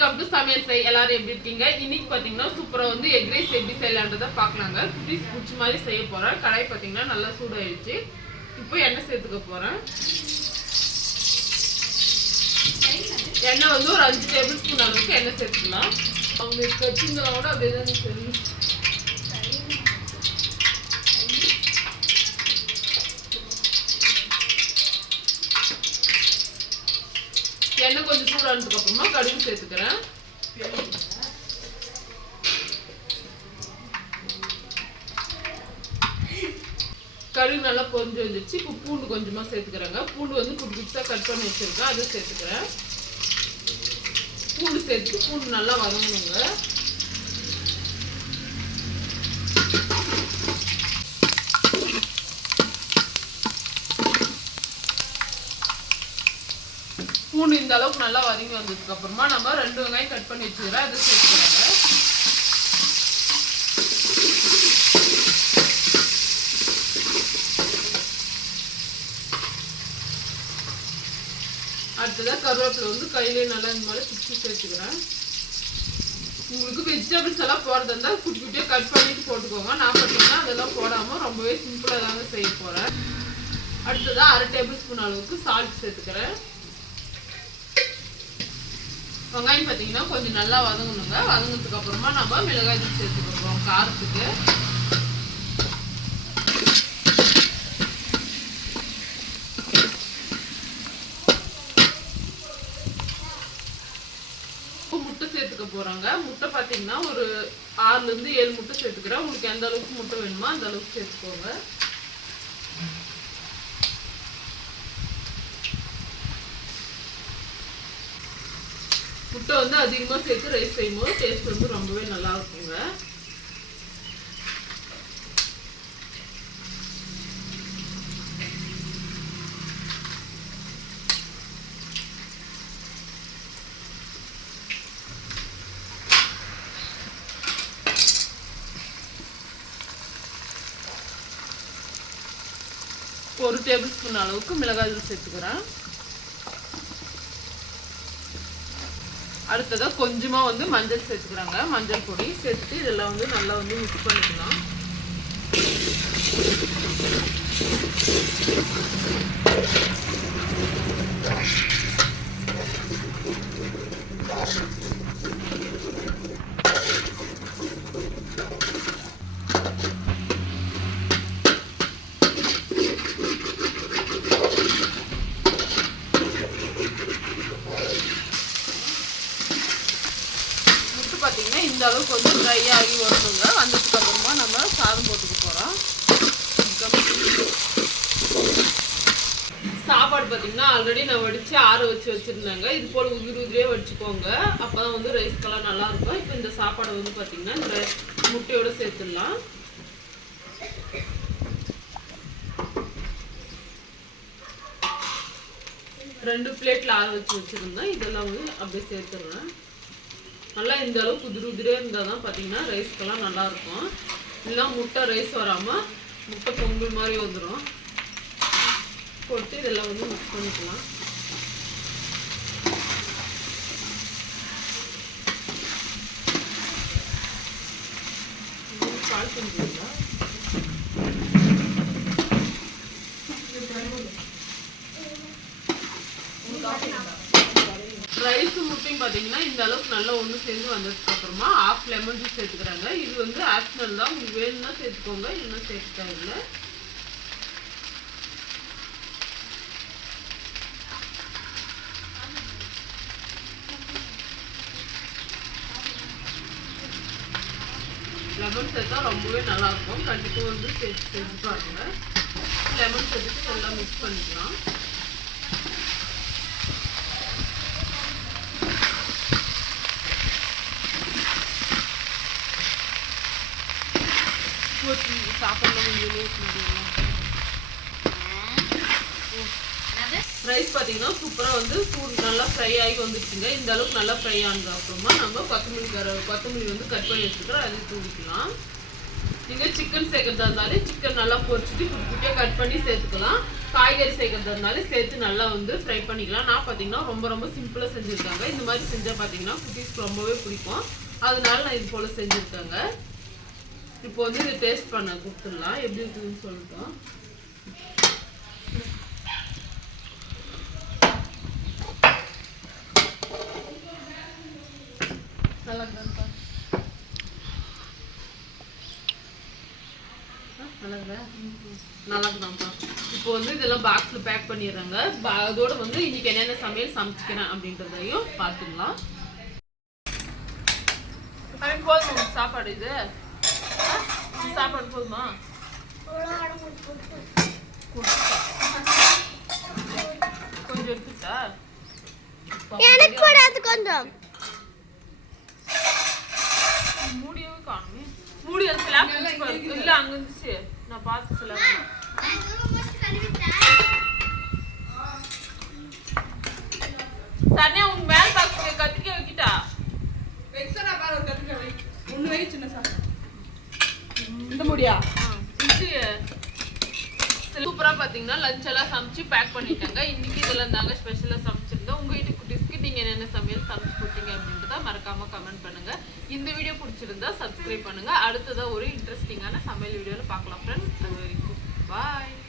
Welcome to சமையல் செய் எல்லாரும் எப்படி இருக்கீங்க? இன்னைக்கு பார்த்தீங்கன்னா சூப்பராக வந்து எக் ரைஸ் எப்படி செய்யலான்றதை பார்க்கலாங்க. குட்டீஸ் குச்சி மாதிரி செய்ய போகிறேன் கடாய் பார்த்தீங்கன்னா நல்லா சூடாயிடுச்சு. இப்போ எண்ணெய் சேர்த்துக்க போகிறேன் எண்ணெய் வந்து ஒரு அஞ்சு டேபிள் ஸ்பூன் அளவுக்கு எண்ணெய் சேர்த்துக்கலாம். அவங்க கச்சிருந்தவங்க அப்படியே தான் தெரிஞ்சு எண்ணெய் கொஞ்சம் சூடானதுக்கு அப்புறமா கடுகு சேர்த்துக்கிறேன். கடுகு நல்லா கொஞ்சம் வந்துருச்சு. இப்போ பூண்டு கொஞ்சமாக சேர்த்துக்கிறேங்க. பூண்டு வந்து குட்டி குட்டியாக கட் பண்ணி வச்சுருக்கேன். அதை சேர்த்துக்கிறேன். பூண்டு சேர்த்து பூண்டு நல்லா வதங்கணுங்க. பூண்டு இந்த அளவுக்கு நல்லா வதங்கி வந்ததுக்கு அப்புறமா நம்ம ரெண்டு வெங்காயம் கட் பண்ணி வச்சுக்கிறேன் அதை சேர்த்துக்கிறாங்க அடுத்ததாக கருவேப்பிலை வந்து கையிலே நல்லா இந்த மாதிரி சுற்றி சேர்த்துக்கிறேன். உங்களுக்கு வெஜிடபிள்ஸ் எல்லாம் போடுறதா இருந்தால் குட்டி குட்டியாக கட் பண்ணிட்டு போட்டுக்கோங்க. நான் பார்த்தீங்கன்னா அதெல்லாம் போடாமல் ரொம்பவே சிம்பிளாக தாங்க செய்ய போகிறேன் அடுத்ததாக அரை டேபிள் ஸ்பூன் அளவுக்கு சால்ட் சேர்த்துக்கிறேன். வெங்காயம் பார்த்தீங்கன்னா கொஞ்சம் நல்லா வதங்கணுங்க. வதங்கினதுக்கு அப்புறமா நம்ம மிளகாய் தூள் சேர்த்துக்கிறோம் காரத்துக்கு. முட்டை சேர்த்துக்க போறாங்க. முட்டை பார்த்தீங்கன்னா ஒரு ஆறுல இருந்து ஏழு முட்டை சேர்த்துக்கிறேன். உங்களுக்கு எந்த அளவுக்கு முட்டை வேணுமோ அந்த அளவுக்கு சேர்த்துக்கோங்க. முட்டை வந்து அதிகமாக சேர்த்து ரைஸ் செய்யும்போது டேஸ்ட் வந்து ரொம்பவே நல்லா இருக்குங்க. ஒரு டேபிள் ஸ்பூன் அளவுக்கு மிளகாய் தூள் சேர்த்துக்கிறேன். அடுத்ததாக கொஞ்சமாக வந்து மஞ்சள் சேர்த்துக்கிறாங்க. மஞ்சள் பொடி சேர்த்துட்டு இதெல்லாம் வந்து நல்லா வந்து மிக்ஸ் பண்ணிக்கலாம். முட்டை பார்த்தீங்கன்னா இந்த அளவுக்கு ஆகி வரணுங்க. வந்ததுக்கு அப்புறமா நம்ம சாதம் போட்டுக்க போகிறோம் சாப்பாடு பார்த்தீங்கன்னா ஆல்ரெடி நான் வடித்து ஆற வச்சு வச்சுருந்தேங்க. இது போல் உதிரி உதிரியே வடிச்சுக்கோங்க. அப்போ தான் வந்து ரைஸ்க்கெல்லாம் நல்லாயிருக்கும் இப்போ இந்த சாப்பாடை வந்து பார்த்தீங்கன்னா இந்த முட்டையோட சேர்த்துடலாம். ரெண்டு பிளேட்டில் ஆற வச்சு வச்சுருந்தேன். இதெல்லாம் வந்து அப்படியே சேர்த்துடுறேன். நல்லா இந்த அளவுக்கு உதிரி உதிரியாக இருந்தால் தான் பார்த்தீங்கன்னா ரைஸ்க்கெல்லாம் நல்லாயிருக்கும் இல்லைனா முட்டை ரைஸ் வராமல் முட்டை பொங்கல் மாதிரி வந்துடும் போட்டு இதெல்லாம் வந்து மிக்ஸ் பண்ணிக்கலாம். கால் பண்ணிக்கலாம் ரைஸ் முட்டையும் பார்த்தீங்கன்னா இந்த அளவுக்கு நல்லா ஒன்று சேர்ந்து வந்ததுக்கு அப்புறமா ஆஃப் லெமன் ஜூஸ் சேர்த்துக்கிறாங்க. இது வந்து ஆப்ஷனல் தான். உங்களுக்கு வேணும்னா சேர்த்துக்கோங்க. இல்லைன்னா சேர்த்துக்கா இல்லை. லெமன் சேர்த்தா ரொம்பவே நல்லா இருக்கும். கண்டிப்பாக வந்து சேர்த்து சேர்த்து பாருங்கள் லெமன் சேர்த்துட்டு நல்லா மிக்ஸ் பண்ணிக்கலாம். போச்சு சாப்பாடுல கொஞ்சம் ரைஸ் பார்த்தீங்கன்னா சூப்பராக வந்து சூடு நல்லா ஃப்ரை ஆகி வந்துச்சுங்க இந்த அளவுக்கு நல்லா ஃப்ரை ஆனது அப்புறமா நம்ம கொத்தமல்லி கர கொத்தமல்லி வந்து கட் பண்ணி வச்சுக்கிறோம். அதையும் தூவிக்கலாம். நீங்கள் சிக்கன் சேர்க்கறதா இருந்தாலும் சிக்கன் நல்லா பொரிச்சிட்டு குட்டி குட்டியாக கட் பண்ணி சேர்த்துக்கலாம். காய்கறி சேர்க்கறதா இருந்தாலும் சேர்த்து நல்லா வந்து ஃப்ரை பண்ணிக்கலாம். நான் பார்த்தீங்கன்னா ரொம்ப ரொம்ப சிம்பிளாக செஞ்சுருக்காங்க. இந்த மாதிரி செஞ்சால் பார்த்தீங்கன்னா குட்டீஸ்க்கு ரொம்பவே பிடிக்கும். அதனால நான் இது போல் செஞ்சுருக்கேங்க. இப்போ வந்து இது டேஸ்ட் பண்ண கொடுத்துடலாம். எப்படி இருக்குதுன்னு சொல்லிட்டோம் நல்லா இப்போ வந்து இதெல்லாம் பாக்ஸில் பேக் பண்ணிடுறாங்க. பா- அதோட வந்து இன்னைக்கு என்னென்ன சமையல் சமைச்சிக்கிறேன் அப்படின்றதையும் பார்த்துக்கலாம். சாப்பாடு இது. சாப்பாடு போதுமா? கொஞ்சம் எடுத்துட்டா எனக்கு அது கொஞ்சம். மூடியவே காணுமே. மூடி அந்த ஸ்லாப் இல்ல அங்க இருந்துச்சு. நான் பார்த்து ஸ்லாப் பார்த்தீங்கன்னா லஞ்ச் எல்லாம் சமைச்சு பேக் பண்ணிட்டாங்க. இன்னைக்கு இதெல்லாம் தாங்க ஸ்பெஷலா சமைச்சிருந்தோம். உங்க வீட்டு குட்டிஸ்க்கு நீங்க என்னென்ன சமையல் சமைச்சு கொடுத்தீங்க அப்படின்றத மறக்காம கமெண்ட் பண்ணுங்க. இந்த வீடியோ பிடிச்சிருந்தா சப்ஸ்கிரைப் பண்ணுங்க. அடுத்ததா ஒரு இன்ட்ரெஸ்டிங்கான சமையல் வீடியோவில் பார்க்கலாம் ஃப்ரெண்ட்ஸ் அது வரைக்கும் பாய்